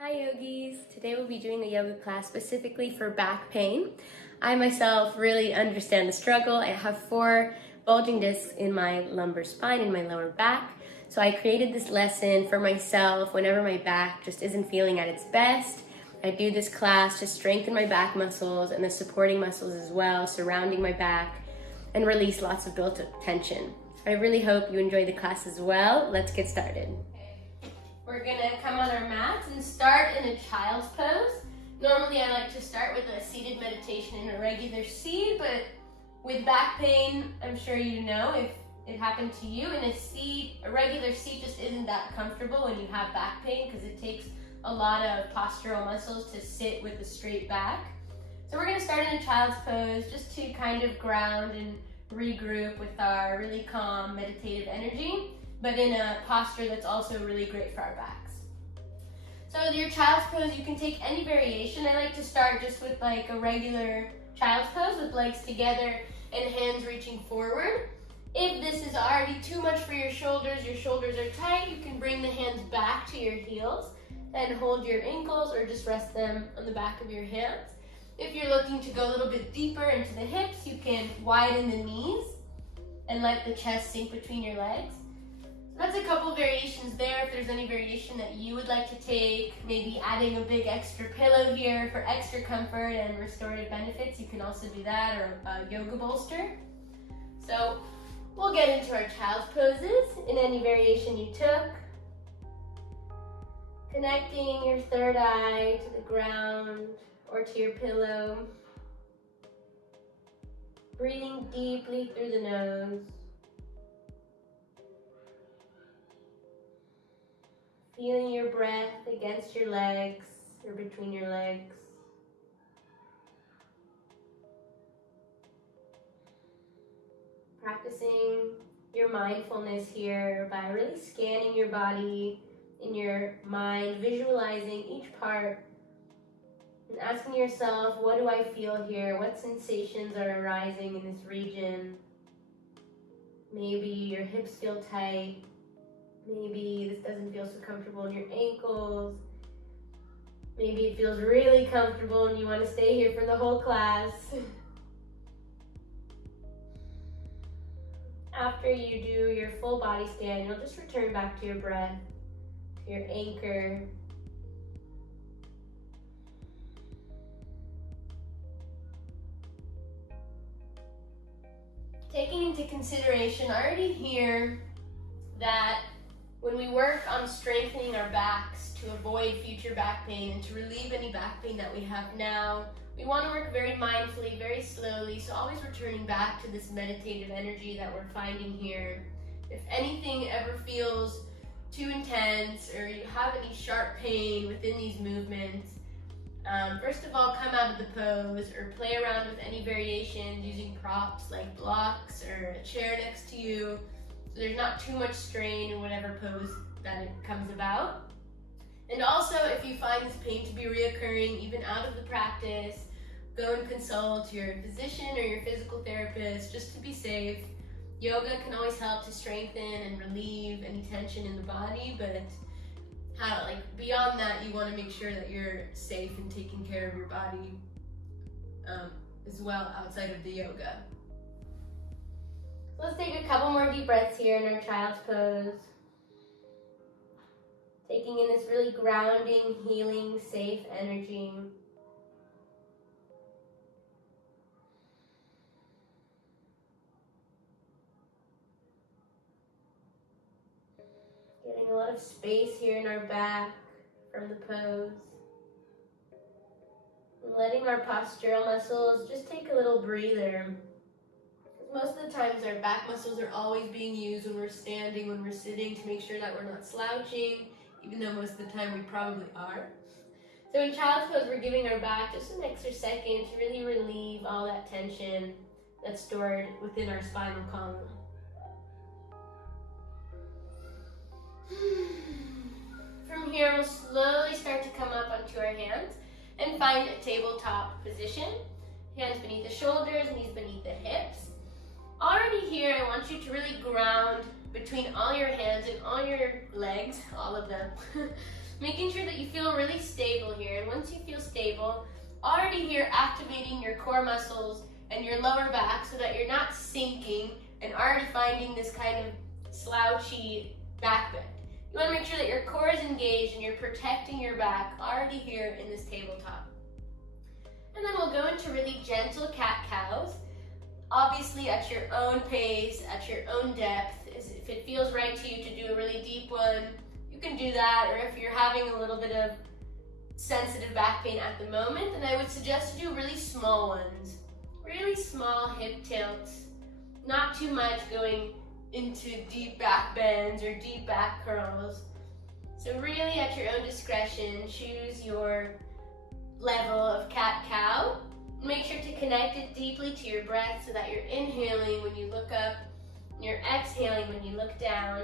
Hi yogis! Today we'll be doing a yoga class specifically for back pain. I myself really understand the struggle. I have 4 bulging discs in my lumbar spine in my lower back. So I created this lesson for myself whenever my back just isn't feeling at its best. I do this class to strengthen my back muscles and the supporting muscles as well, surrounding my back, and release lots of built up tension. I really hope you enjoy the class as well. Let's get started. We're gonna come on our mats and start in a child's pose. Normally I like to start with a seated meditation in a regular seat, but with back pain, I'm sure you know if it happened to you, in a regular seat just isn't that comfortable when you have back pain because it takes a lot of postural muscles to sit with a straight back. So we're gonna start in a child's pose just to kind of ground and regroup with our really calm meditative energy, but in a posture that's also really great for our backs. So your child's pose, you can take any variation. I like to start just with like a regular child's pose with legs together and hands reaching forward. If this is already too much for your shoulders are tight, you can bring the hands back to your heels and hold your ankles or just rest them on the back of your hands. If you're looking to go a little bit deeper into the hips, you can widen the knees and let the chest sink between your legs. That's a couple variations there. If there's any variation that you would like to take, maybe adding a big extra pillow here for extra comfort and restorative benefits, you can also do that, or a yoga bolster. So we'll get into our child's poses in any variation you took. Connecting your third eye to the ground or to your pillow. Breathing deeply through the nose. Feeling your breath against your legs or between your legs. Practicing your mindfulness here by really scanning your body in your mind, visualizing each part and asking yourself, what do I feel here? What sensations are arising in this region? Maybe your hips feel tight. Maybe this doesn't feel so comfortable in your ankles. Maybe it feels really comfortable and you want to stay here for the whole class. After you do your full body scan, you'll just return back to your breath, to your anchor. Taking into consideration already here that when we work on strengthening our backs to avoid future back pain and to relieve any back pain that we have now, we want to work very mindfully, very slowly, so always returning back to this meditative energy that we're finding here. If anything ever feels too intense or you have any sharp pain within these movements, first of all, come out of the pose or play around with any variations using props like blocks or a chair next to you. So there's not too much strain in whatever pose that it comes about. And also, if you find this pain to be reoccurring, even out of the practice, go and consult your physician or your physical therapist just to be safe. Yoga can always help to strengthen and relieve any tension in the body, but beyond that, you want to make sure that you're safe and taking care of your body as well outside of the yoga. So let's take a couple more deep breaths here in our child's pose. Taking in this really grounding, healing, safe energy. Getting a lot of space here in our back from the pose. And letting our postural muscles just take a little breather. Most of the times our back muscles are always being used when we're standing, when we're sitting, to make sure that we're not slouching, even though most of the time we probably are. So in child's pose, we're giving our back just an extra second to really relieve all that tension that's stored within our spinal column. From here, we'll slowly start to come up onto our hands and find a tabletop position. Hands beneath the shoulders, knees beneath the hips. Already here, I want you to really ground between all your hands and all your legs, all of them, Making sure that you feel really stable here. And once you feel stable, already here activating your core muscles and your lower back so that you're not sinking and already finding this kind of slouchy back bend. You want to make sure that your core is engaged and you're protecting your back already here in this tabletop. And then we'll go into really gentle cat-cows. Obviously at your own pace, at your own depth. If it feels right to you to do a really deep one, you can do that. Or if you're having a little bit of sensitive back pain at the moment, then I would suggest to do really small ones. Really small hip tilts. Not too much going into deep back bends or deep back curls. So really at your own discretion, choose your level of cat-cow. Make sure to connect it deeply to your breath so that you're inhaling when you look up and you're exhaling when you look down.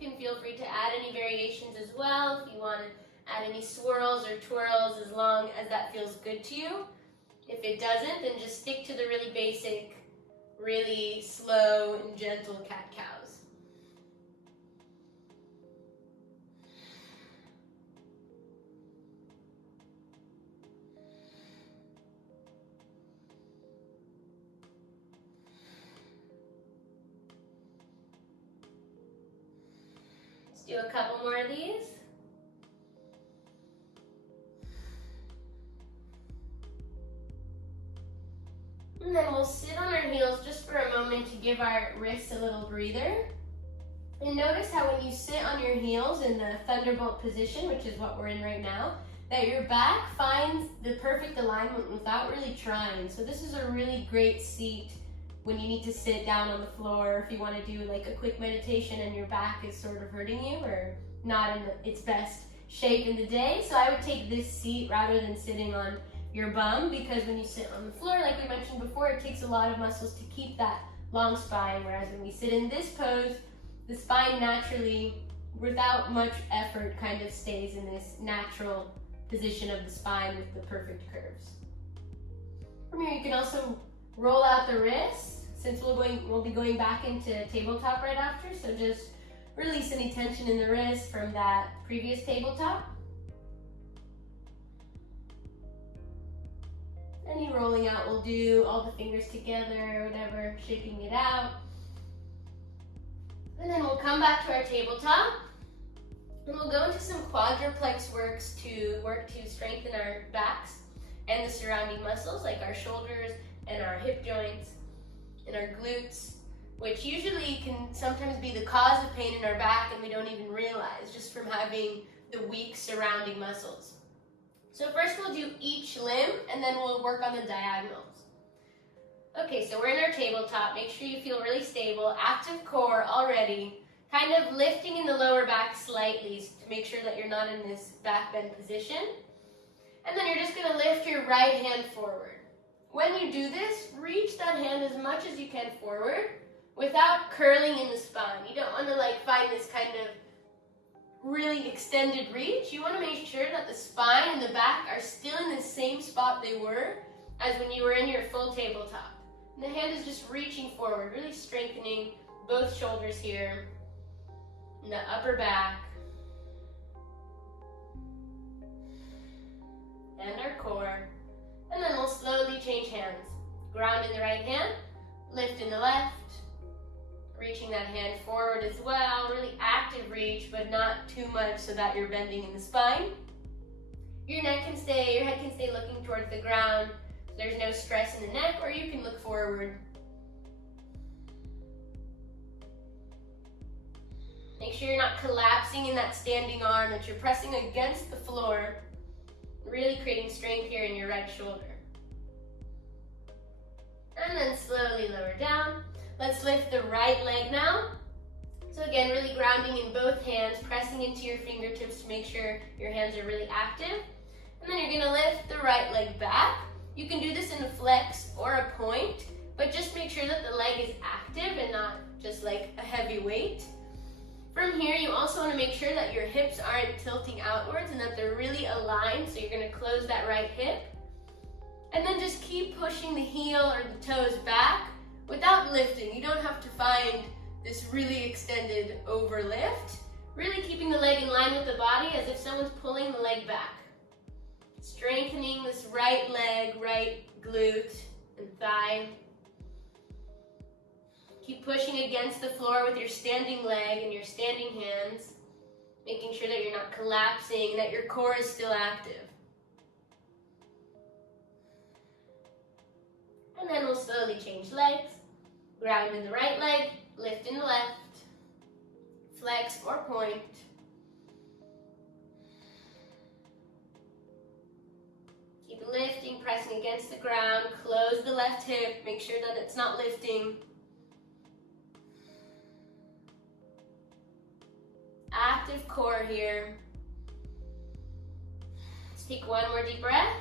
You can feel free to add any variations as well if you want to add any swirls or twirls, as long as that feels good to you. If it doesn't, then just stick to the really basic, really slow and gentle cat-cows. Let's do a couple more of these. And then we'll sit on our heels just for a moment to give our wrists a little breather. And notice how when you sit on your heels in the thunderbolt position, which is what we're in right now, that your back finds the perfect alignment without really trying. So this is a really great seat when you need to sit down on the floor, if you want to do like a quick meditation and your back is sort of hurting you or not in its best shape in the day. So I would take this seat rather than sitting on your bum, because when you sit on the floor, like we mentioned before, it takes a lot of muscles to keep that long spine, whereas when we sit in this pose, the spine naturally, without much effort, kind of stays in this natural position of the spine with the perfect curves. From here, you can also roll out the wrists, since we'll be going back into tabletop right after, so just release any tension in the wrist from that previous tabletop. Any rolling out will do, all the fingers together, whatever, shaking it out. And then we'll come back to our tabletop, and we'll go into some quadruplex works to work to strengthen our backs and the surrounding muscles, like our shoulders and our hip joints and our glutes, which usually can sometimes be the cause of pain in our back and we don't even realize, just from having the weak surrounding muscles. So first we'll do each limb, and then we'll work on the diagonals. Okay, so we're in our tabletop. Make sure you feel really stable, active core already, kind of lifting in the lower back slightly to make sure that you're not in this back bend position. And then you're just going to lift your right hand forward. When you do this, reach that hand as much as you can forward without curling in the spine. You don't want to find this kind of really extended reach. You want to make sure that the spine and the back are still in the same spot they were as when you were in your full tabletop. And the hand is just reaching forward, really strengthening both shoulders here, and the upper back, and our core. And then we'll slowly change hands. Ground in the right hand, lift in the left, reaching that hand forward as well. Really active reach, but not too much so that you're bending in the spine. Your head can stay looking towards the ground. So there's no stress in the neck, or you can look forward. Make sure you're not collapsing in that standing arm, that you're pressing against the floor, really creating strength here in your right shoulder. And then slowly lower down. Let's lift the right leg now. So again, really grounding in both hands, pressing into your fingertips to make sure your hands are really active. And then you're gonna lift the right leg back. You can do this in a flex or a point, but just make sure that the leg is active and not just like a heavy weight. From here, you also want to make sure that your hips aren't tilting outwards and that they're really aligned. So you're going to close that right hip. And then just keep pushing the heel or the toes back without lifting. You don't have to find this really extended overlift. Really keeping the leg in line with the body as if someone's pulling the leg back. Strengthening this right leg, right glute and thigh. Keep pushing against the floor with your standing leg and your standing hands, making sure that you're not collapsing and that your core is still active. And then we'll slowly change legs. Ground in the right leg, lift in the left, flex or point. Keep lifting, pressing against the ground, close the left hip, make sure that it's not lifting. Active core here. Let's take one more deep breath.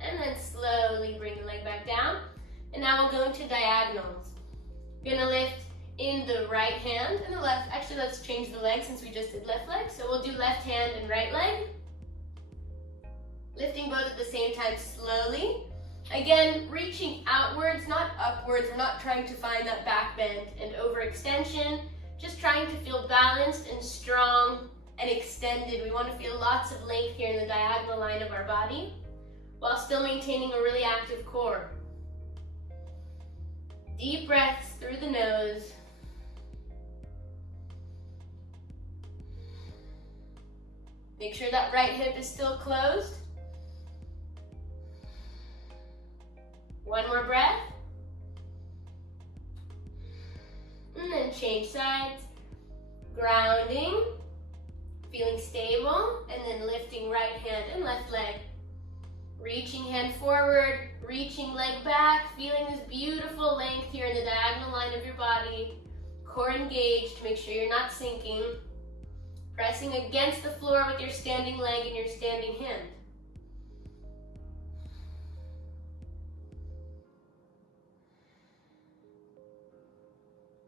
And then slowly bring the leg back down. And now we'll go into diagonals. You're gonna lift in the right hand and the left. Actually, let's change the leg since we just did left leg. So we'll do left hand and right leg. Lifting both at the same time slowly. Again, reaching outwards, not upwards. We're not trying to find that back bend and overextension. Just trying to feel balanced and strong and extended. We want to feel lots of length here in the diagonal line of our body, while still maintaining a really active core. Deep breaths through the nose. Make sure that right hip is still closed. One more breath. And then change sides. Grounding, feeling stable, and then lifting right hand and left leg. Reaching hand forward, reaching leg back, feeling this beautiful length here in the diagonal line of your body. Core engaged, make sure you're not sinking. Pressing against the floor with your standing leg and your standing hand.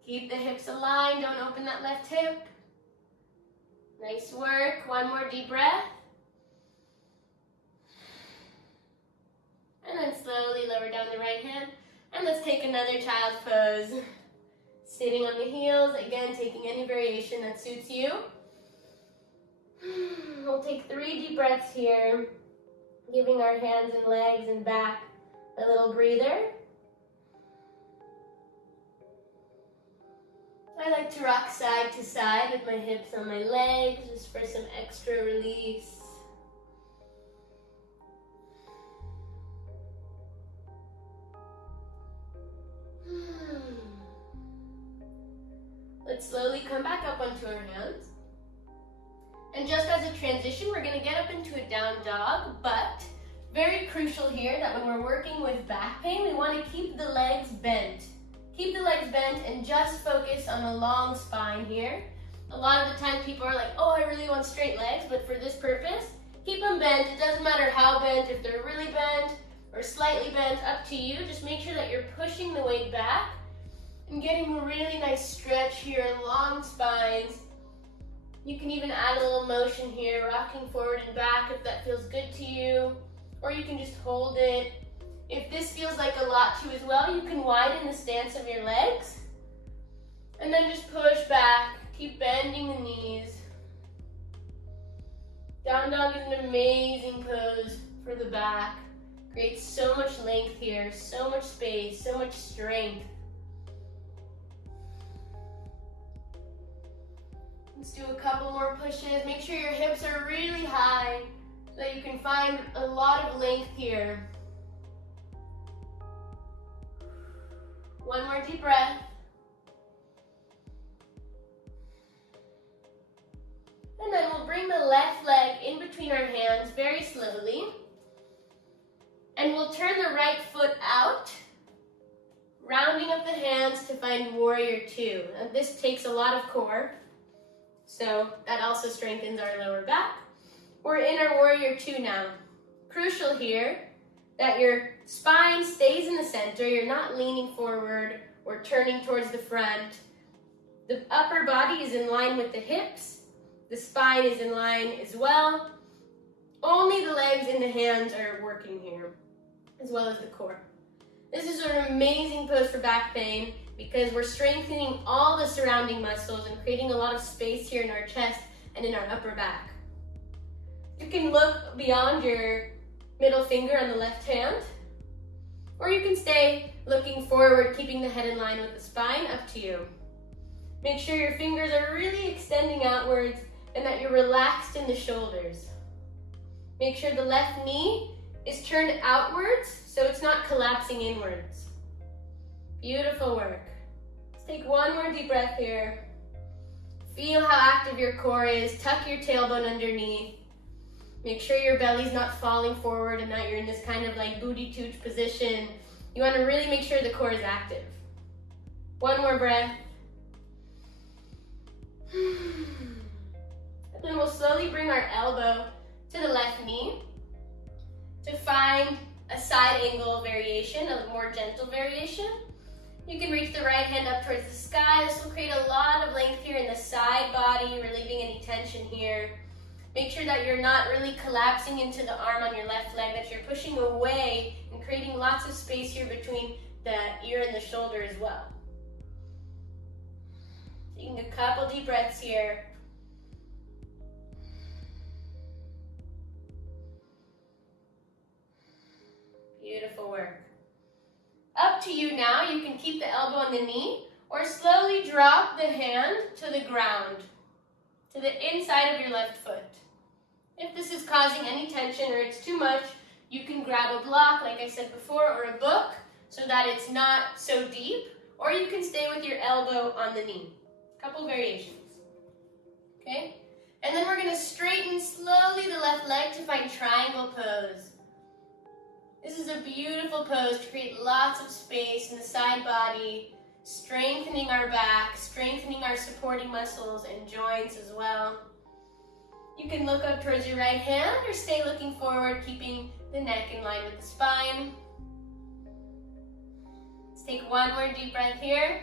Keep the hips aligned, don't open that left hip. Nice work, one more deep breath. And then slowly lower down the right hand. And let's take another child's pose. Sitting on the heels, again, taking any variation that suits you. We'll take 3 deep breaths here, giving our hands and legs and back a little breather. I like to rock side to side with my hips on my legs, just for some extra release. Let's slowly come back up onto our hands. And just as a transition, we're going to get up into a down dog, but very crucial here that when we're working with back pain, we want to keep the legs bent. Keep the legs bent and just focus on a long spine here. A lot of the time people are like, oh, I really want straight legs, but for this purpose, keep them bent. It doesn't matter how bent, if they're really bent or slightly bent, up to you. Just make sure that you're pushing the weight back and getting a really nice stretch here, long spines. You can even add a little motion here, rocking forward and back if that feels good to you, or you can just hold it. If this feels like a lot to you as well, you can widen the stance of your legs and then just push back. Keep bending the knees. Down dog is an amazing pose for the back. Creates so much length here, so much space, so much strength. Let's do a couple more pushes. Make sure your hips are really high so that you can find a lot of length here. One more deep breath. And then we'll bring the left leg in between our hands very slowly. And we'll turn the right foot out, rounding up the hands to find warrior 2. And this takes a lot of core, so that also strengthens our lower back. We're in our warrior 2 now. Crucial here that your spine stays in the center. You're not leaning forward or turning towards the front. The upper body is in line with the hips. The spine is in line as well. only the legs and the hands are working here, as well as the core. This is an amazing pose for back pain because we're strengthening all the surrounding muscles and creating a lot of space here in our chest and in our upper back. You can look beyond your middle finger on the left hand, or you can stay looking forward, keeping the head in line with the spine, up to you. Make sure your fingers are really extending outwards and that you're relaxed in the shoulders. Make sure the left knee is turned outwards so it's not collapsing inwards. Beautiful work. Let's take one more deep breath here. Feel how active your core is. Tuck your tailbone underneath. Make sure your belly's not falling forward and that you're in this kind of like booty tooth position. You want to really make sure the core is active. One more breath. And then we'll slowly bring our elbow to the left knee to find a side angle variation, a more gentle variation. You can reach the right hand up towards the sky. This will create a lot of length here in the side body, relieving any tension here. Make sure that you're not really collapsing into the arm on your left leg, that you're pushing away and creating lots of space here between the ear and the shoulder as well. Taking a couple deep breaths here. Beautiful work. Up to you now. You can keep the elbow on the knee or slowly drop the hand to the ground, to the inside of your left foot. If this is causing any tension or it's too much, you can grab a block, like I said before, or a book so that it's not so deep, or you can stay with your elbow on the knee. A couple variations. Okay? And then we're going to straighten slowly the left leg to find triangle pose. This is a beautiful pose to create lots of space in the side body, strengthening our back, strengthening our supporting muscles and joints as well. You can look up towards your right hand or stay looking forward, keeping the neck in line with the spine. Let's take one more deep breath here.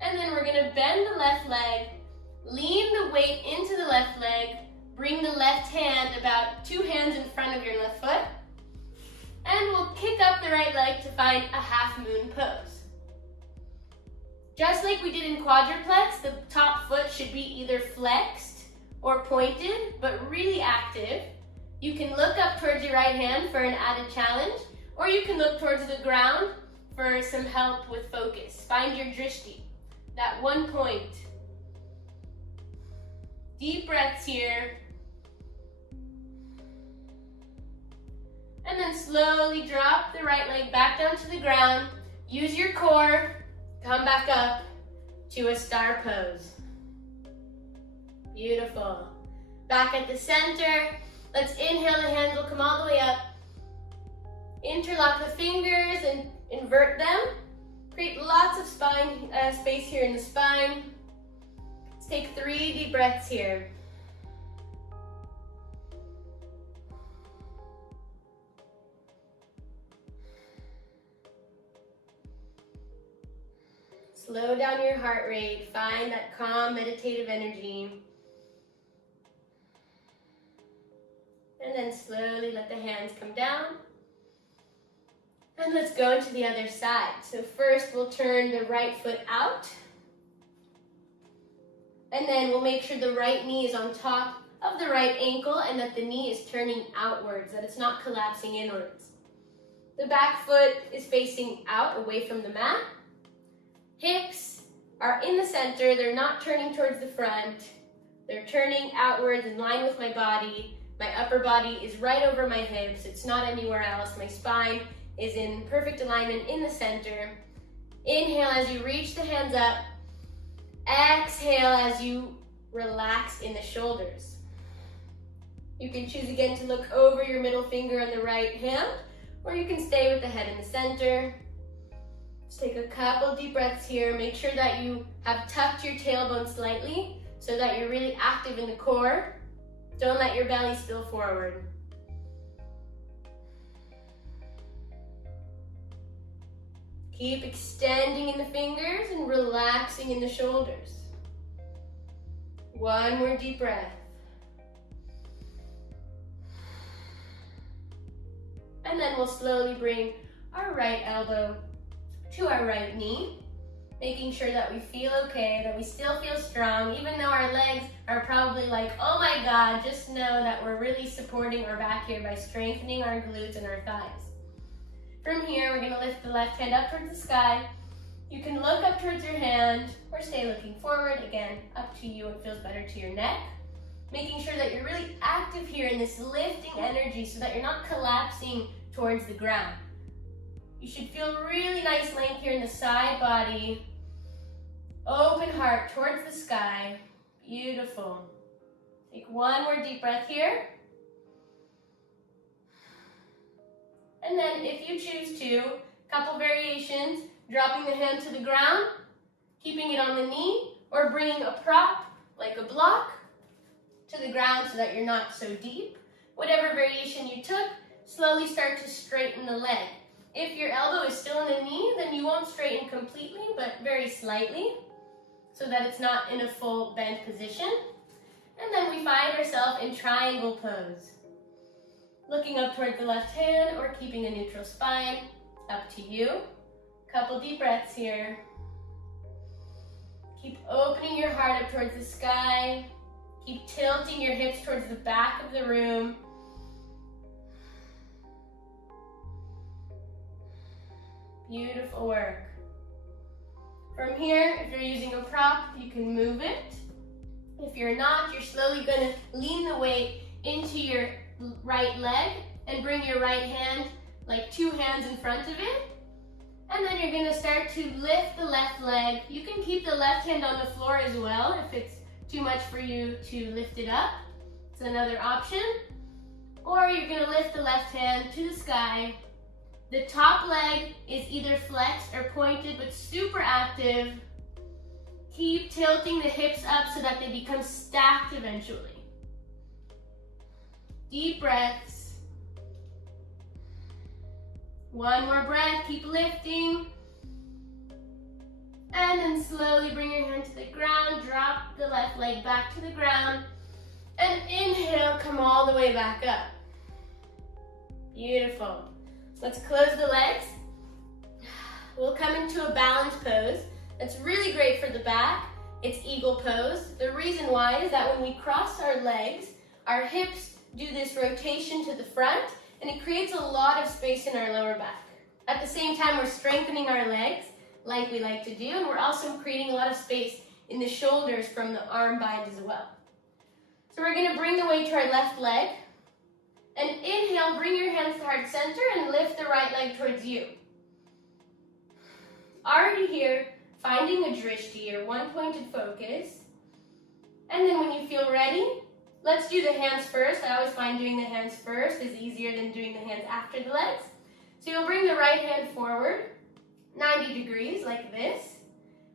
And then we're going to bend the left leg, lean the weight into the left leg, bring the left hand about 2 hands in front of your left foot, and we'll kick up the right leg to find a half moon pose. Just like we did in quadruplex, the top foot should be either flexed or pointed, but really active. You can look up towards your right hand for an added challenge, or you can look towards the ground for some help with focus. Find your drishti, that one point. Deep breaths here. And then slowly drop the right leg back down to the ground. Use your core. Come back up to a star pose. Beautiful. Back at the center. Let's inhale, the hands will come all the way up. Interlock the fingers and invert them. Create lots of spine space here in the spine. Let's take 3 deep breaths here. Slow down your heart rate. Find that calm, meditative energy. And then slowly let the hands come down. And let's go to the other side. So first we'll turn the right foot out. And then we'll make sure the right knee is on top of the right ankle and that the knee is turning outwards, that it's not collapsing inwards. The back foot is facing out, away from the mat. Hips are in the center. They're not turning towards the front. They're turning outwards in line with my body. My upper body is right over my hips. It's not anywhere else. My spine is in perfect alignment in the center. Inhale as you reach the hands up. Exhale as you relax in the shoulders. You can choose again to look over your middle finger on the right hand, or you can stay with the head in the center. Just take a couple deep breaths here. Make sure that you have tucked your tailbone slightly so that you're really active in the core. Don't let your belly spill forward. Keep extending in the fingers and relaxing in the shoulders. One more deep breath. And then we'll slowly bring our right elbow to our right knee, making sure that we feel okay, that we still feel strong, even though our legs are probably like, oh my God, just know that we're really supporting our back here by strengthening our glutes and our thighs. From here, we're gonna lift the left hand up towards the sky. You can look up towards your hand or stay looking forward. Again, up to you, what feels better to your neck. Making sure that you're really active here in this lifting energy so that you're not collapsing towards the ground. You should feel really nice length here in the side body. Open heart towards the sky. Beautiful. Take one more deep breath here. And then if you choose to, couple variations, dropping the hand to the ground, keeping it on the knee, or bringing a prop, like a block, to the ground so that you're not so deep. Whatever variation you took, slowly start to straighten the leg. If your elbow is still in the knee, then you won't straighten completely, but very slightly, so that it's not in a full bent position. And then we find ourselves in triangle pose. Looking up toward the left hand or keeping a neutral spine, up to you. Couple deep breaths here. Keep opening your heart up towards the sky. Keep tilting your hips towards the back of the room. Beautiful work. From here, if you're using a prop, you can move it. If you're not, you're slowly going to lean the weight into your right leg and bring your right hand, like two hands in front of it. And then you're going to start to lift the left leg. You can keep the left hand on the floor as well if it's too much for you to lift it up. It's another option. Or you're going to lift the left hand to the sky. The top leg is either flexed or pointed, but super active. Keep tilting the hips up so that they become stacked eventually. Deep breaths. One more breath, keep lifting. And then slowly bring your hand to the ground, drop the left leg back to the ground, and inhale, come all the way back up. Beautiful. Let's close the legs. We'll come into a balanced pose. That's really great for the back. It's eagle pose. The reason why is that when we cross our legs, our hips do this rotation to the front, and it creates a lot of space in our lower back. At the same time, we're strengthening our legs, like we like to do, and we're also creating a lot of space in the shoulders from the arm bind as well. So we're gonna bring the weight to our left leg, and inhale, bring your hands to heart center and lift the right leg towards you. Already here, finding a drishti, or one pointed focus. And then when you feel ready, let's do the hands first. I always find doing the hands first is easier than doing the hands after the legs. So you'll bring the right hand forward, 90 degrees like this.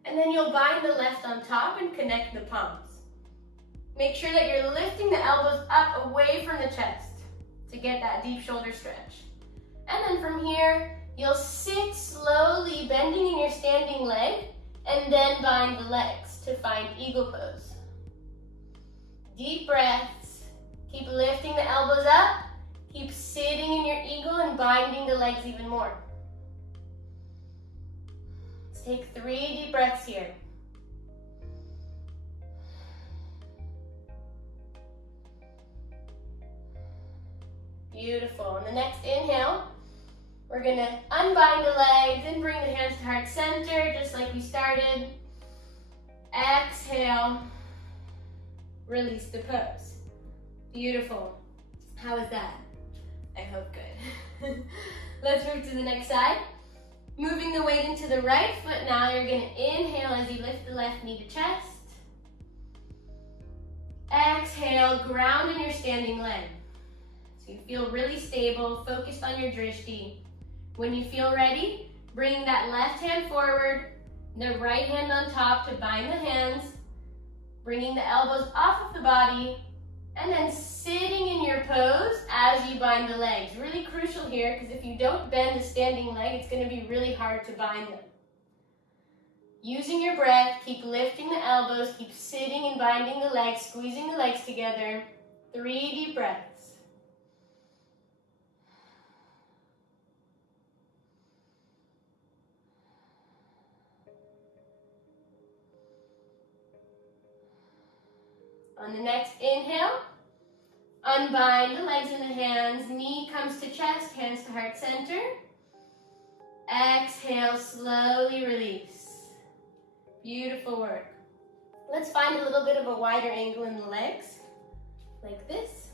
And then you'll bind the left on top and connect the palms. Make sure that you're lifting the elbows up away from the chest to get that deep shoulder stretch. And then from here, you'll sit slowly, bending in your standing leg, and then bind the legs to find eagle pose. Deep breaths. Keep lifting the elbows up. Keep sitting in your eagle and binding the legs even more. Let's take 3 deep breaths here. Beautiful. On the next inhale, we're going to unbind the legs and bring the hands to heart center, just like we started. Exhale. Release the pose. Beautiful. How was that? I hope good. Let's move to the next side. Moving the weight into the right foot now, you're going to inhale as you lift the left knee to chest. Exhale, ground in your standing leg. So you feel really stable, focused on your drishti. When you feel ready, bring that left hand forward, the right hand on top to bind the hands, bringing the elbows off of the body, and then sitting in your pose as you bind the legs. Really crucial here, because if you don't bend the standing leg, it's going to be really hard to bind them. Using your breath, keep lifting the elbows, keep sitting and binding the legs, squeezing the legs together. 3 deep breaths. On the next inhale, unbind the legs and the hands, knee comes to chest, hands to heart center. Exhale, slowly release. Beautiful work. Let's find a little bit of a wider angle in the legs, like this.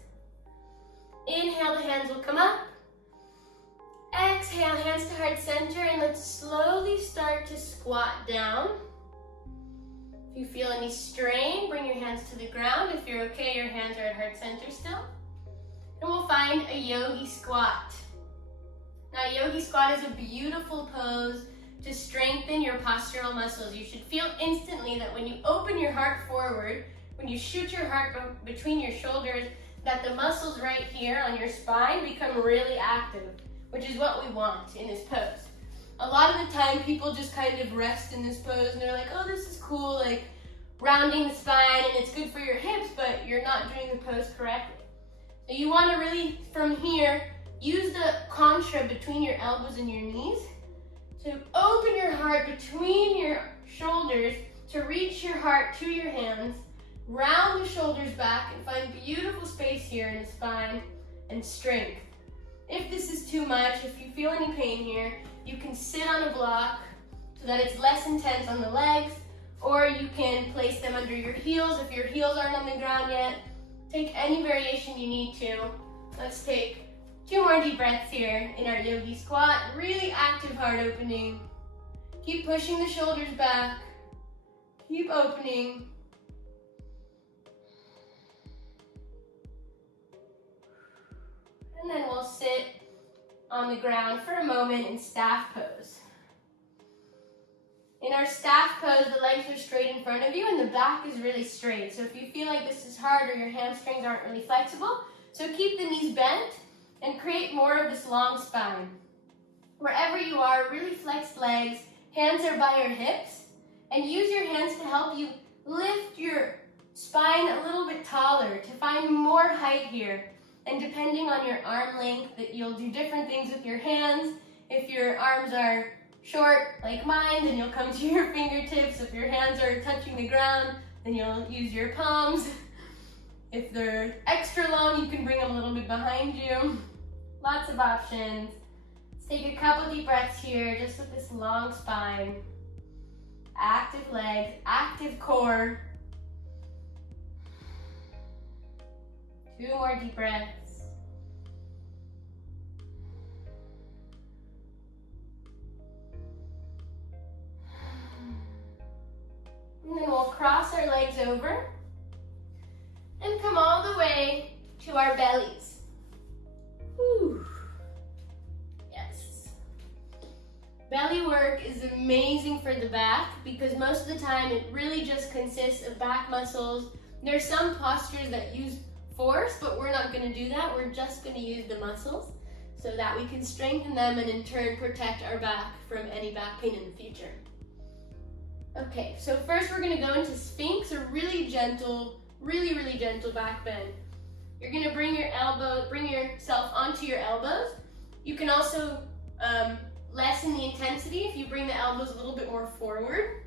Inhale, the hands will come up. Exhale, hands to heart center, and let's slowly start to squat down. If you feel any strain, bring your hands to the ground. If you're okay, your hands are at heart center still. And we'll find a yogi squat. Now, yogi squat is a beautiful pose to strengthen your postural muscles. You should feel instantly that when you open your heart forward, when you shoot your heart between your shoulders, that the muscles right here on your spine become really active, which is what we want in this pose. A lot of the time, people just kind of rest in this pose and they're like, oh, this is cool, like rounding the spine and it's good for your hips, but you're not doing the pose correctly. So you want to really, from here, use the contra between your elbows and your knees to open your heart between your shoulders to reach your heart to your hands, round the shoulders back and find beautiful space here in the spine and strength. If this is too much, if you feel any pain here, you can sit on a block so that it's less intense on the legs, or you can place them under your heels if your heels aren't on the ground yet. Take any variation you need to. Let's take 2 more deep breaths here in our yogi squat. Really active heart opening. Keep pushing the shoulders back. Keep opening. And then we'll sit on the ground for a moment in staff pose. In our staff pose, the legs are straight in front of you and the back is really straight. So if you feel like this is hard or your hamstrings aren't really flexible, so keep the knees bent and create more of this long spine. Wherever you are, really flex legs, hands are by your hips, and use your hands to help you lift your spine a little bit taller to find more height here. And depending on your arm length, that you'll do different things with your hands. If your arms are short, like mine, then you'll come to your fingertips. If your hands are touching the ground, then you'll use your palms. If they're extra long, you can bring them a little bit behind you. Lots of options. Let's take a couple deep breaths here, just with this long spine. Active legs, active core. 2 more deep breaths. And then we'll cross our legs over and come all the way to our bellies. Whew. Yes. Belly work is amazing for the back because most of the time it really just consists of back muscles. There's some postures that use force, but we're not going to do that. We're just going to use the muscles so that we can strengthen them and in turn protect our back from any back pain in the future. Okay, so first we're going to go into Sphinx, a really gentle back bend. You're going to bring yourself onto your elbows. You can also lessen the intensity if you bring the elbows a little bit more forward.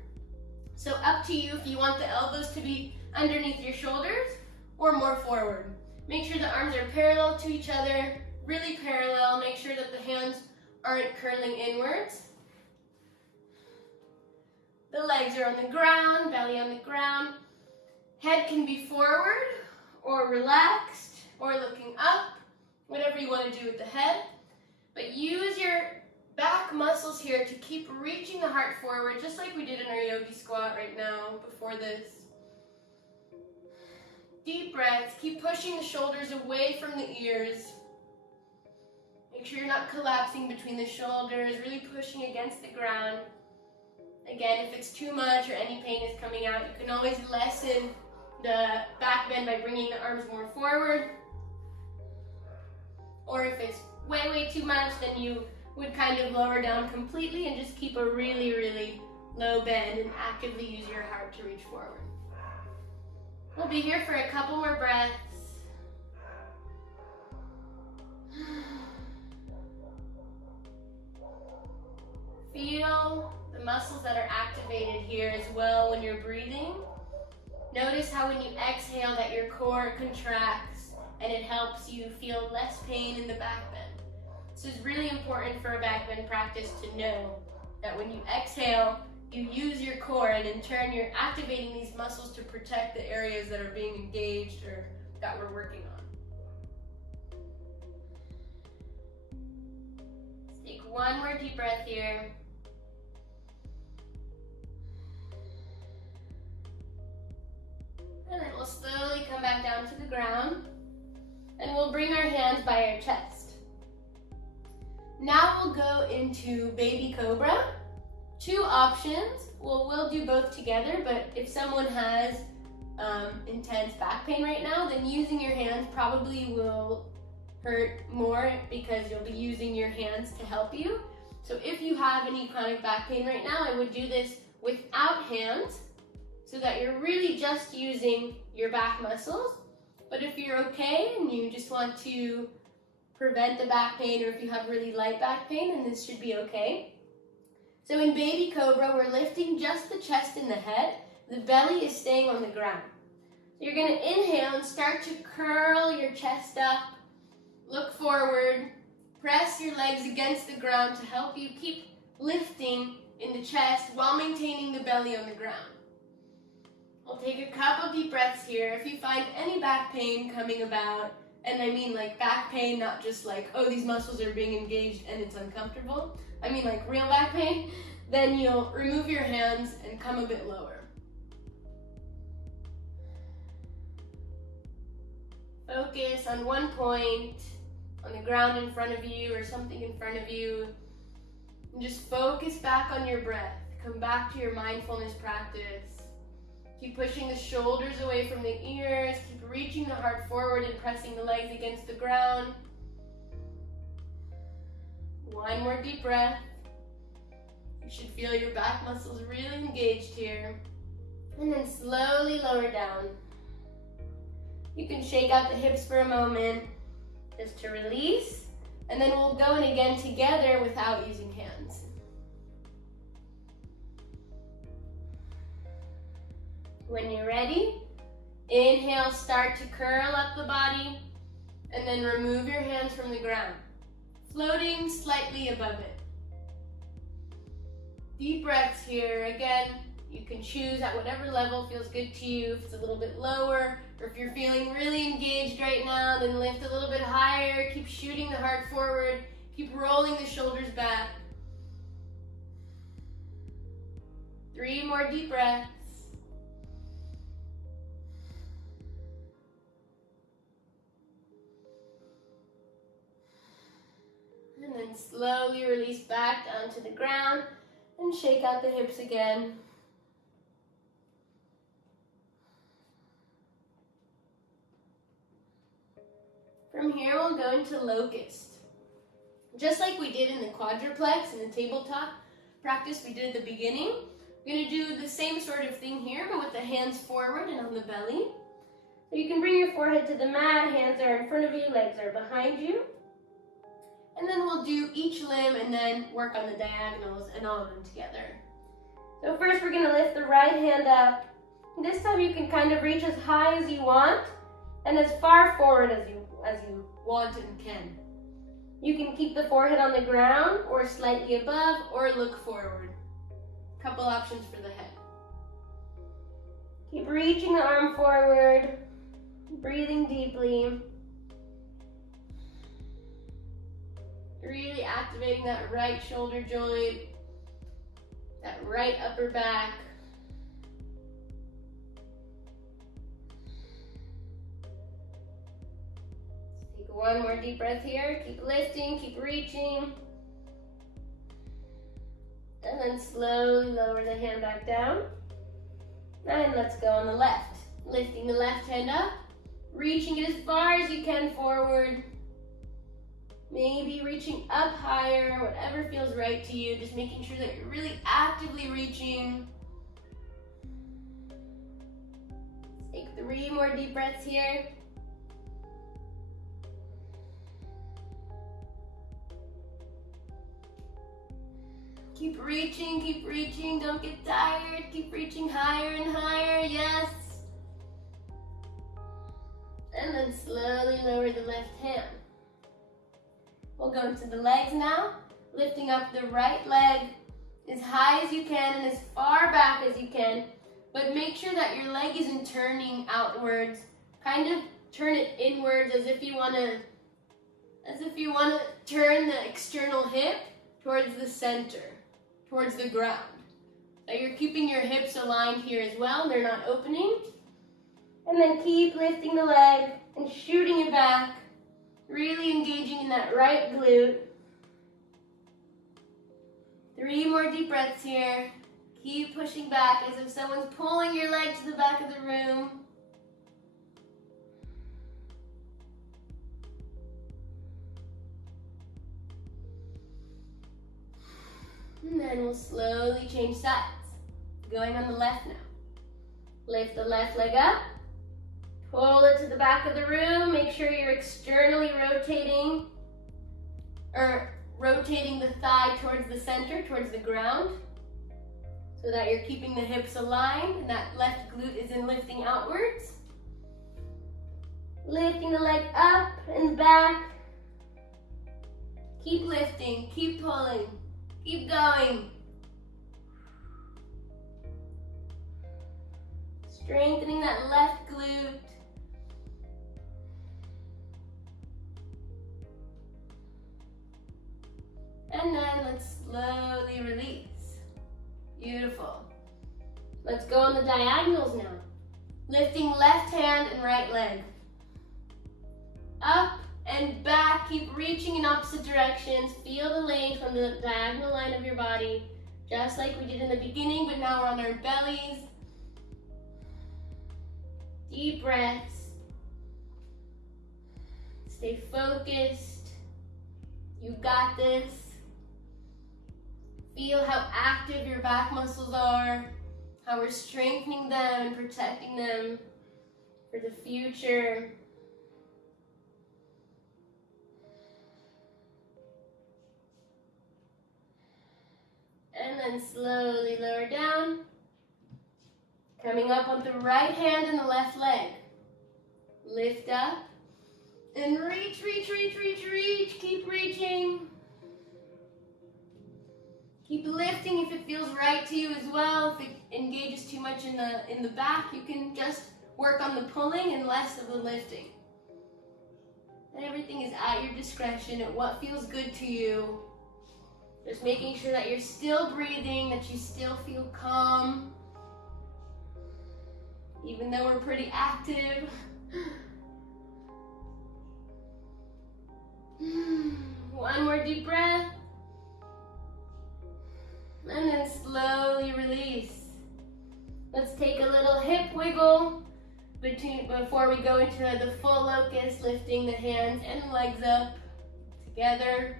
So up to you if you want the elbows to be underneath your shoulders or more forward. Make sure the arms are parallel to each other, really parallel. Make sure that the hands aren't curling inwards. The legs are on the ground, belly on the ground. Head can be forward or relaxed or looking up, whatever you want to do with the head. But use your back muscles here to keep reaching the heart forward, just like we did in our yogi squat right now before this. Deep breaths, keep pushing the shoulders away from the ears. Make sure you're not collapsing between the shoulders, really pushing against the ground. Again, if it's too much or any pain is coming out, you can always lessen the back bend by bringing the arms more forward. Or if it's way too much, then you would kind of lower down completely and just keep a really low bend and actively use your heart to reach forward. We'll be here for a couple more breaths. Feel the muscles that are activated here as well when you're breathing. Notice how when you exhale that your core contracts and it helps you feel less pain in the back bend. So it's really important for a back bend practice to know that when you exhale, you use your core, and in turn you're activating these muscles to protect the areas that are being engaged or that we're working on. Let's take one more deep breath here. And then we'll slowly come back down to the ground, and we'll bring our hands by our chest. Now we'll go into baby cobra. Two options. Well, we'll do both together, but if someone has intense back pain right now, then using your hands probably will hurt more because you'll be using your hands to help you. So if you have any chronic back pain right now, I would do this without hands so that you're really just using your back muscles. But if you're okay and you just want to prevent the back pain, or if you have really light back pain, then this should be okay. So in baby cobra, we're lifting just the chest and the head. The belly is staying on the ground. So you're going to inhale and start to curl your chest up. Look forward. Press your legs against the ground to help you keep lifting in the chest while maintaining the belly on the ground. We'll take a couple deep breaths here. If you find any back pain coming about, and I mean like back pain, not just like, oh, these muscles are being engaged and it's uncomfortable. I mean like real back pain, then you'll remove your hands and come a bit lower. Focus on one point, on the ground in front of you or something in front of you. And just focus back on your breath. Come back to your mindfulness practice. Keep pushing the shoulders away from the ears. Keep reaching the heart forward and pressing the legs against the ground. One more deep breath. You should feel your back muscles really engaged here. And then slowly lower down. You can shake out the hips for a moment just to release. And then we'll go in again together without using hands. When you're ready, inhale, start to curl up the body, and then remove your hands from the ground, floating slightly above it. Deep breaths here. Again, you can choose at whatever level feels good to you. If it's a little bit lower, or if you're feeling really engaged right now, then lift a little bit higher. Keep shooting the heart forward. Keep rolling the shoulders back. 3 more deep breaths. And then slowly release back down to the ground and shake out the hips again. From here, we'll go into locust. Just like we did in the quadruplex and the tabletop practice we did at the beginning, we're going to do the same sort of thing here, but with the hands forward and on the belly. So you can bring your forehead to the mat, hands are in front of you, legs are behind you. And then we'll do each limb and then work on the diagonals and all of them together. So first we're going to lift the right hand up. This time you can kind of reach as high as you want and as far forward as you want and can. You can keep the forehead on the ground or slightly above or look forward. Couple options for the head. Keep reaching the arm forward, breathing deeply. Really activating that right shoulder joint, that right upper back. Take one more deep breath here. Keep lifting, keep reaching. And then slowly lower the hand back down. And let's go on the left. Lifting the left hand up, reaching it as far as you can forward. Maybe reaching up higher, whatever feels right to you. Just making sure that you're really actively reaching. Take 3 more deep breaths here. Keep reaching, don't get tired. Keep reaching higher and higher, yes. then slowly lower the left hand. We'll go into the legs now, lifting up the right leg as high as you can and as far back as you can, but make sure that your leg isn't turning outwards. Kind of turn it inwards as if you want to turn the external hip towards the center, towards the ground. So you're keeping your hips aligned here as well, they're not opening. And then keep lifting the leg and shooting it back, really engaging in that right glute. 3 more deep breaths here. Keep pushing back as if someone's pulling your leg to the back of the room. And then we'll slowly change sides. Going on the left now. Lift the left leg up. Pull it to the back of the room. Make sure you're externally rotating, or rotating the thigh towards the center, towards the ground, so that you're keeping the hips aligned and that left glute isn't lifting outwards. Lifting the leg up and back. Keep lifting, keep pulling, keep going. Strengthening that left glute. And then let's slowly release. Beautiful. Let's go on the diagonals now. Lifting left hand and right leg. Up and back. Keep reaching in opposite directions. Feel the length from the diagonal line of your body, just like we did in the beginning, but now we're on our bellies. Deep breaths. Stay focused. You got this. Feel how active your back muscles are, how we're strengthening them and protecting them for the future. And then slowly lower down. Coming up on the right hand and the left leg. Lift up and reach, reach, reach, reach, reach. Keep reaching. Keep lifting if it feels right to you as well. If it engages too much in the back, you can just work on the pulling and less of the lifting. And everything is at your discretion, at what feels good to you. Just making sure that you're still breathing, that you still feel calm. Even though we're pretty active. One more deep breath. And then slowly release. Let's take a little hip wiggle before we go into the full locust, lifting the hands and legs up together.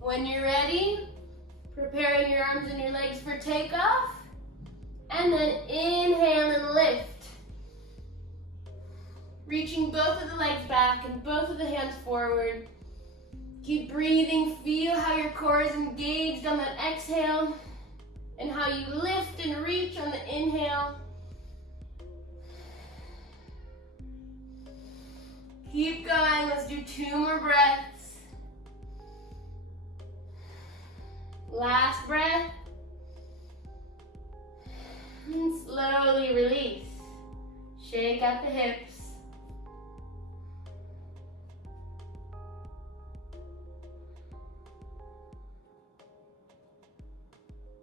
When you're ready, preparing your arms and your legs for takeoff, and then inhale and lift. Reaching both of the legs back and both of the hands forward. Keep breathing, feel how your core is engaged on that exhale, and how you lift and reach on the inhale. Keep going, let's do 2 more breaths. Last breath. And slowly release. Shake out the hips.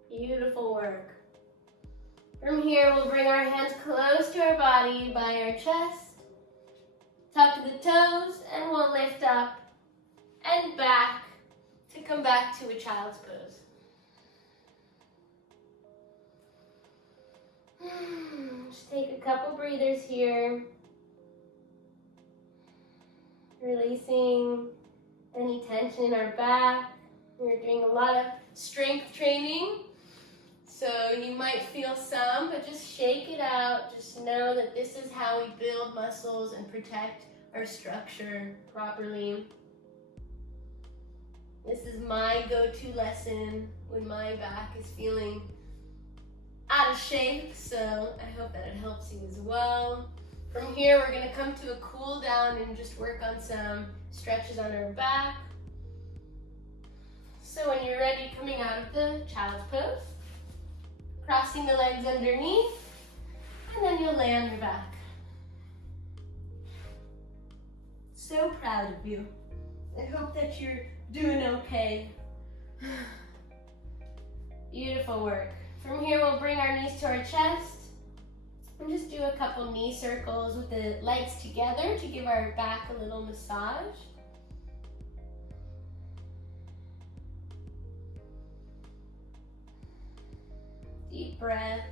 Beautiful work. From here, we'll bring our hands close to our body by our chest. Tuck the toes, and we'll lift up and back to come back to a child's pose. Just take a couple breathers here. Releasing any tension in our back. We're doing a lot of strength training, so you might feel some, but just shake it out. Just know that this is how we build muscles and protect our structure properly. This is my go-to lesson. when my back is feeling out of shape, so I hope that it helps you as well. From here, we're gonna come to a cool down and just work on some stretches on our back. So when you're ready, coming out of the child's pose, crossing the legs underneath, and then you'll lay on your back. So proud of you. I hope that you're doing okay. Beautiful work. From here, we'll bring our knees to our chest and just do a couple knee circles with the legs together to give our back a little massage. Deep breaths.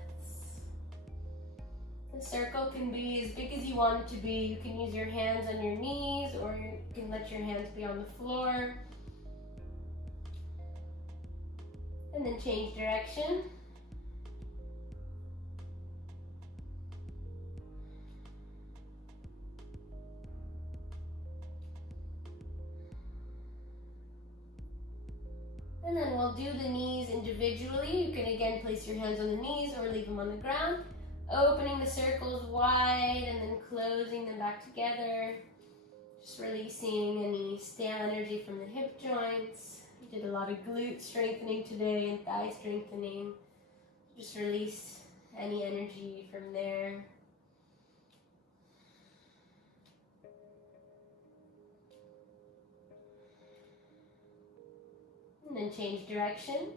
The circle can be as big as you want it to be. You can use your hands on your knees, or you can let your hands be on the floor. And then change direction. And then we'll do the knees individually. You can again place your hands on the knees or leave them on the ground. Opening the circles wide and then closing them back together. Just releasing any stale energy from the hip joints. We did a lot of glute strengthening today and thigh strengthening. Just release any energy from there. And then change direction.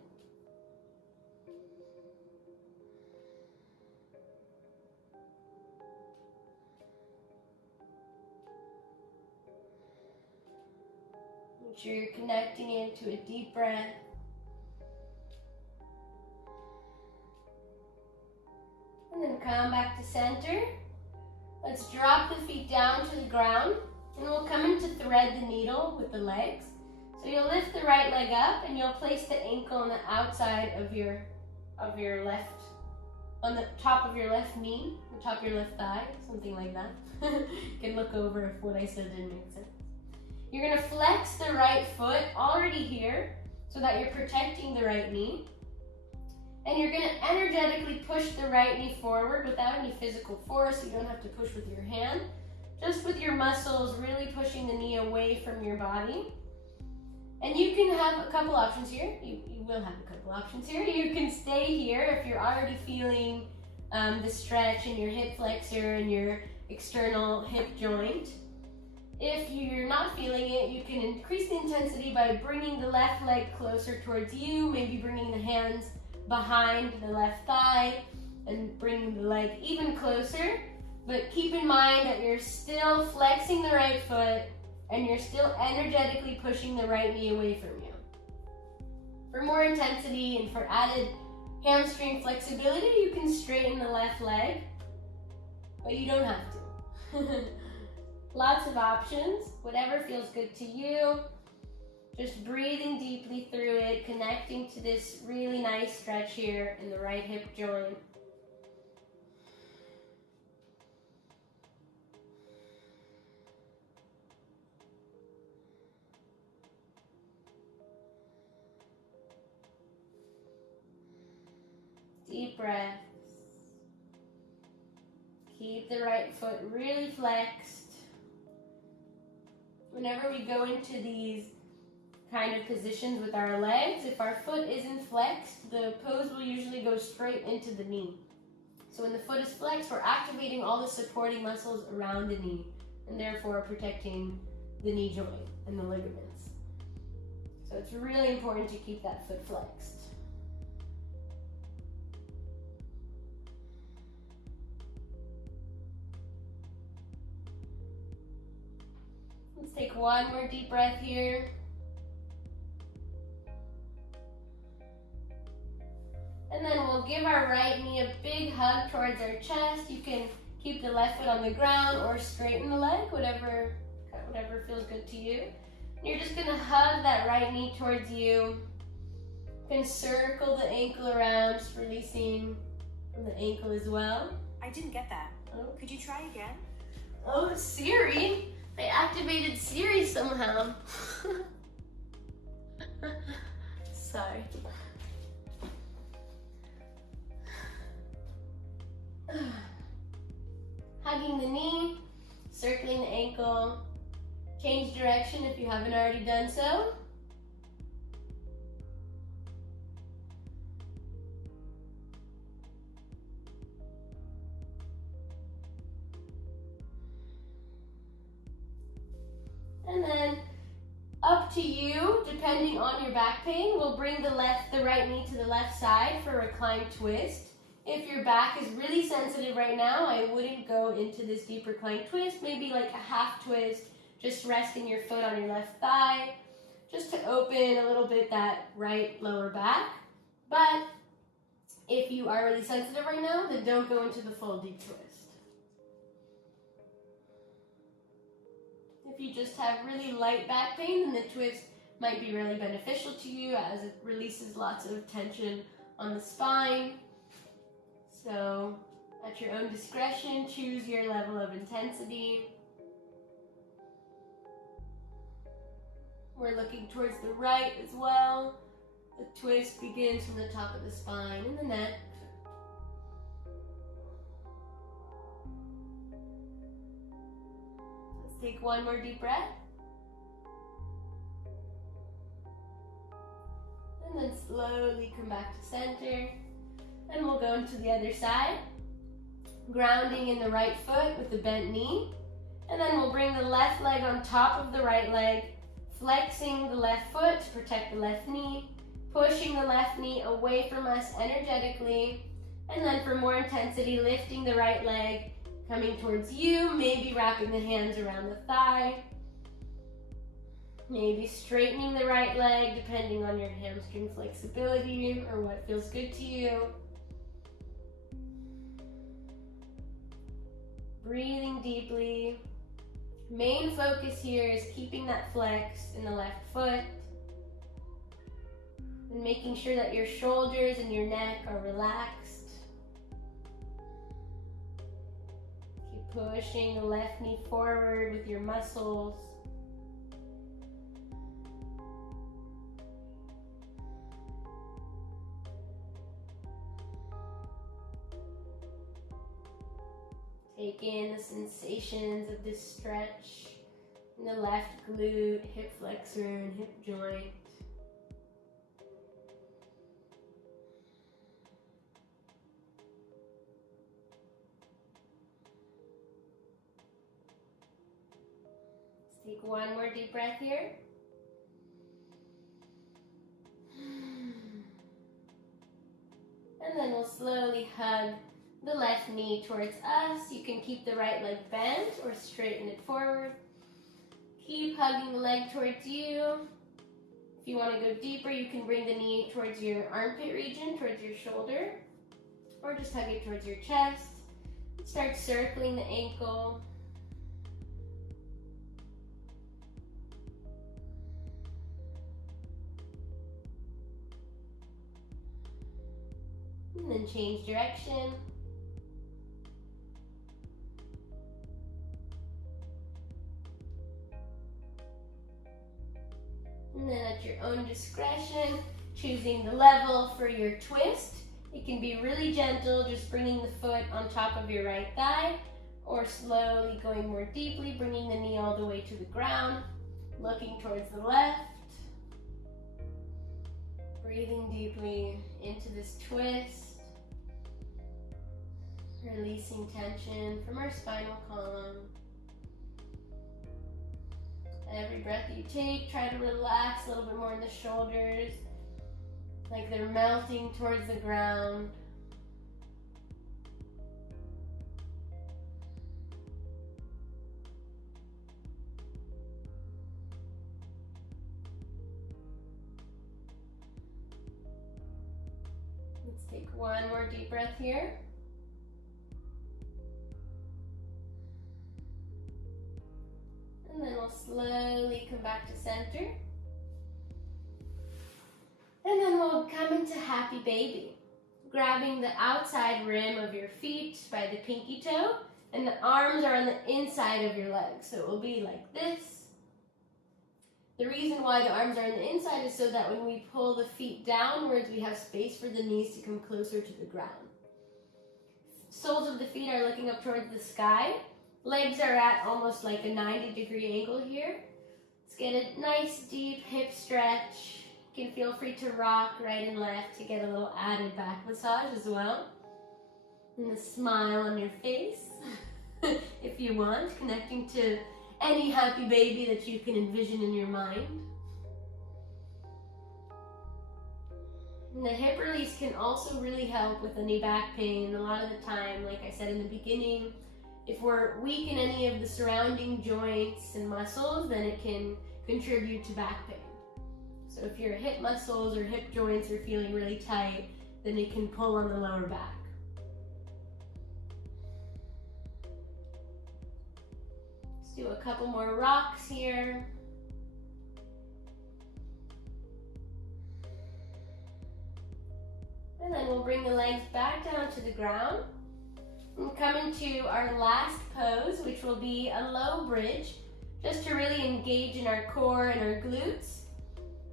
Make sure you're connecting into a deep breath. And then come back to center. Let's drop the feet down to the ground, and we'll come in to thread the needle with the legs. So you'll lift the right leg up, and you'll place the ankle on the outside of your left, on the top of your left knee, the top of your left thigh, something like that. You can look over if what I said didn't make sense. You're gonna flex the right foot already here so that you're protecting the right knee. And you're gonna energetically push the right knee forward without any physical force. You don't have to push with your hand, just with your muscles really pushing the knee away from your body. And you can have a couple options here. You will have a couple options here. You can stay here if you're already feeling the stretch in your hip flexor and your external hip joint. If you're not feeling it, you can increase the intensity by bringing the left leg closer towards you, maybe bringing the hands behind the left thigh and bringing the leg even closer. But keep in mind that you're still flexing the right foot and you're still energetically pushing the right knee away from you. For more intensity and for added hamstring flexibility, you can straighten the left leg, but you don't have to. Lots of options, whatever feels good to you. Just breathing deeply through it, connecting to this really nice stretch here in the right hip joint. Deep breaths. Keep the right foot really flexed. Whenever we go into these kind of positions with our legs, if our foot isn't flexed, the pose will usually go straight into the knee. So when the foot is flexed, we're activating all the supporting muscles around the knee and therefore protecting the knee joint and the ligaments. So it's really important to keep that foot flexed. Let's take one more deep breath here. And then we'll give our right knee a big hug towards our chest. You can keep the left foot on the ground or straighten the leg, whatever feels good to you. And you're just gonna hug that right knee towards you. You can circle the ankle around, just releasing from the ankle as well. I didn't get that. Oh. Could you try again? Oh, Siri. I activated Siri somehow. Sorry. Hugging the knee, circling the ankle. Change direction if you haven't already done so. And then up to you, depending on your back pain, we'll bring the right knee to the left side for a reclined twist. If your back is really sensitive right now, I wouldn't go into this deep reclined twist, maybe like a half twist, just resting your foot on your left thigh, just to open a little bit that right lower back. But if you are really sensitive right now, then don't go into the full deep twist. If you just have really light back pain, then the twist might be really beneficial to you as it releases lots of tension on the spine. So at your own discretion, choose your level of intensity. We're looking towards the right as well. The twist begins from the top of the spine and the neck. Let's take one more deep breath. And then slowly come back to center. And we'll go into the other side. Grounding in the right foot with the bent knee. And then we'll bring the left leg on top of the right leg, flexing the left foot to protect the left knee, pushing the left knee away from us energetically, and then for more intensity, lifting the right leg, coming towards you, maybe wrapping the hands around the thigh, maybe straightening the right leg depending on your hamstring flexibility or what feels good to you. Breathing deeply. Main focus here is keeping that flex in the left foot and making sure that your shoulders and your neck are relaxed. Keep pushing the left knee forward with your muscles. Take in the sensations of this stretch in the left glute, hip flexor, and hip joint. Let's take one more deep breath here. And then we'll slowly hug the left knee towards us. You can keep the right leg bent or straighten it forward. Keep hugging the leg towards you. If you want to go deeper, you can bring the knee towards your armpit region, towards your shoulder, or just hug it towards your chest. Start circling the ankle. And then change direction. And then at your own discretion, choosing the level for your twist. It can be really gentle, just bringing the foot on top of your right thigh, or slowly going more deeply, bringing the knee all the way to the ground, looking towards the left. Breathing deeply into this twist, releasing tension from our spinal column. Every breath you take, try to relax a little bit more in the shoulders, like they're melting towards the ground. Let's take one more deep breath here. And then we'll slowly come back to center. And then we'll come into happy baby. Grabbing the outside rim of your feet by the pinky toe, and the arms are on the inside of your legs. So it will be like this. The reason why the arms are on the inside is so that when we pull the feet downwards, we have space for the knees to come closer to the ground. Soles of the feet are looking up towards the sky. Legs are at almost like a 90-degree angle here. Let's get a nice deep hip stretch. You can feel free to rock right and left to get a little added back massage as well. And a smile on your face, if you want, connecting to any happy baby that you can envision in your mind. And the hip release can also really help with any back pain. A lot of the time, like I said in the beginning, if we're weak in any of the surrounding joints and muscles, then it can contribute to back pain. So if your hip muscles or hip joints are feeling really tight, then it can pull on the lower back. Let's do a couple more rocks here. And then we'll bring the legs back down to the ground. And come into our last pose, which will be a low bridge, just to really engage in our core and our glutes.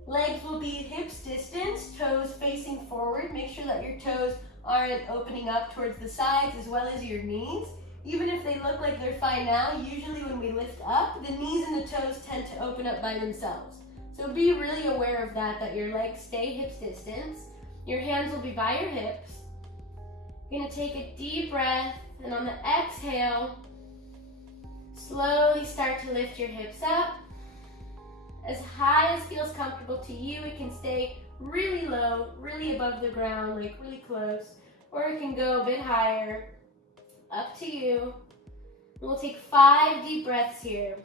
Legs will be hips distance, toes facing forward. Make sure that your toes aren't opening up towards the sides as well as your knees. Even if they look like they're fine now, usually when we lift up, the knees and the toes tend to open up by themselves. So be really aware of that your legs stay hips distance. Your hands will be by your hips. You're gonna take a deep breath, and on the exhale, slowly start to lift your hips up. As high as feels comfortable to you, it can stay really low, really above the ground, like really close, or it can go a bit higher, up to you. And we'll take 5 deep breaths here.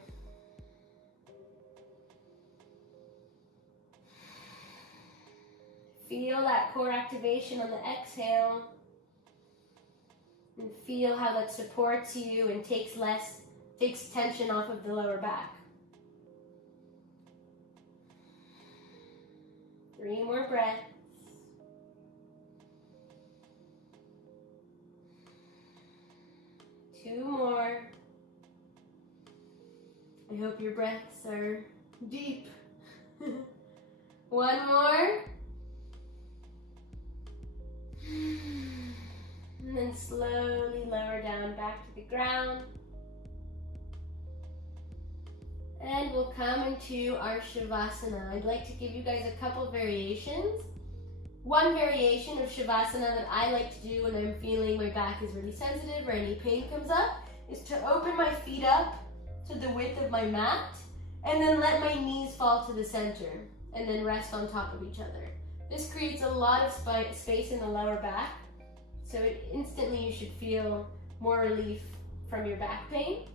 Feel that core activation on the exhale. And feel how that supports you and takes tension off of the lower back. 3 more breaths. 2 more. I hope your breaths are deep. 1 more. And then slowly lower down back to the ground. And we'll come into our Shavasana. I'd like to give you guys a couple variations. One variation of Shavasana that I like to do when I'm feeling my back is really sensitive or any pain comes up is to open my feet up to the width of my mat and then let my knees fall to the center and then rest on top of each other. This creates a lot of space in the lower back, so instantly you should feel more relief from your back pain.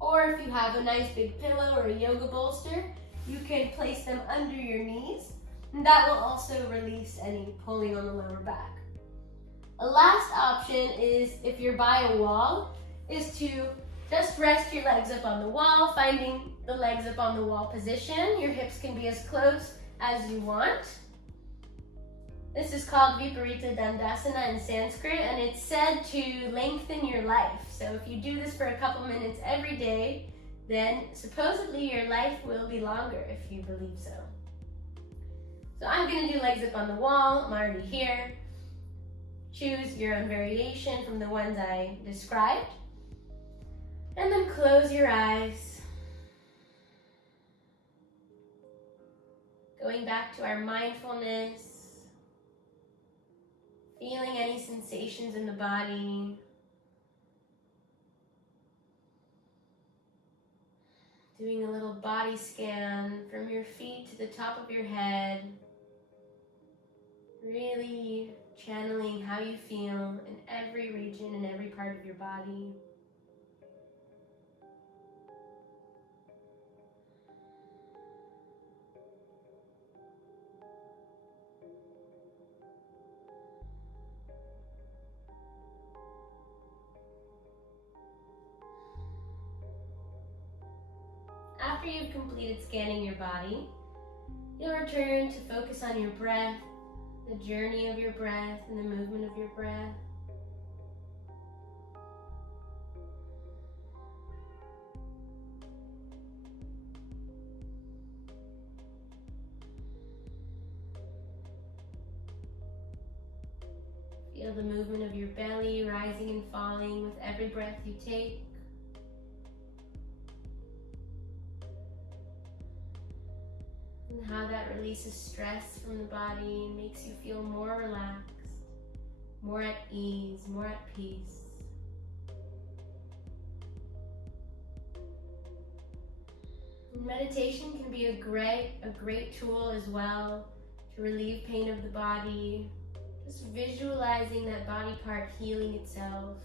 Or if you have a nice big pillow or a yoga bolster, you can place them under your knees, and that will also release any pulling on the lower back. A last option is, if you're by a wall, is to just rest your legs up on the wall, finding the legs up on the wall position. Your hips can be as close as you want. This is called Viparita Dandasana in Sanskrit, and it's said to lengthen your life. So if you do this for a couple minutes every day, then supposedly your life will be longer if you believe so. So I'm gonna do legs up on the wall. I'm already here. Choose your own variation from the ones I described. And then close your eyes. Going back to our mindfulness. Feeling any sensations in the body. Doing a little body scan from your feet to the top of your head. Really channeling how you feel in every region and every part of your body. After you've completed scanning your body, you'll return to focus on your breath, the journey of your breath and the movement of your breath. Feel Feel the movement of your belly rising and falling with every breath you take. And how that releases stress from the body and makes you feel more relaxed, more at ease, more at peace. Meditation can be a great tool as well to relieve pain of the body. Just visualizing that body part healing itself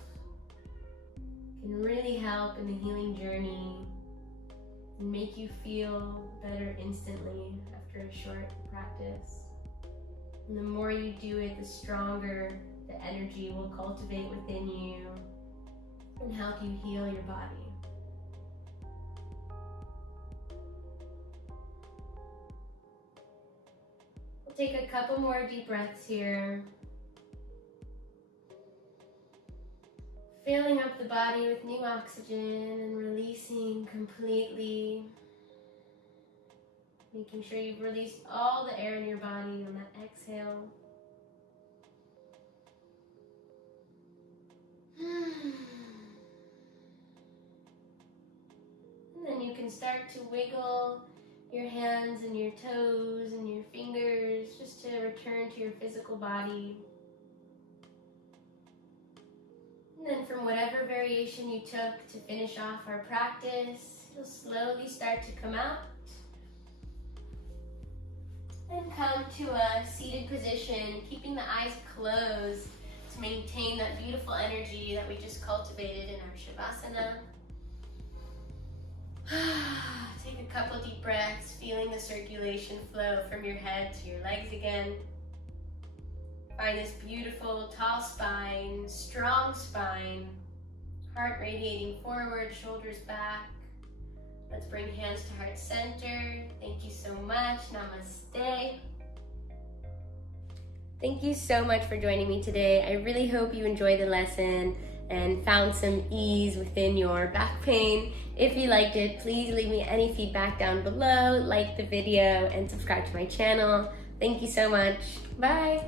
can really help in the healing journey and make you feel better instantly after a short practice. And the more you do it, the stronger the energy will cultivate within you and help you heal your body. We'll take a couple more deep breaths here. Filling up the body with new oxygen and releasing completely. Making sure you've released all the air in your body on that exhale. And then you can start to wiggle your hands and your toes and your fingers just to return to your physical body. And then from whatever variation you took to finish off our practice, you'll slowly start to come out and come to a seated position, keeping the eyes closed to maintain that beautiful energy that we just cultivated in our Shavasana. Take a couple deep breaths, feeling the circulation flow from your head to your legs again. Find this beautiful tall spine, strong spine, heart radiating forward, shoulders back. Let's bring hands to heart center. Thank you so much. Namaste. Thank you so much for joining me today. I really hope you enjoyed the lesson and found some ease within your back pain. If you liked it, please leave me any feedback down below, like the video, and subscribe to my channel. Thank you so much. Bye.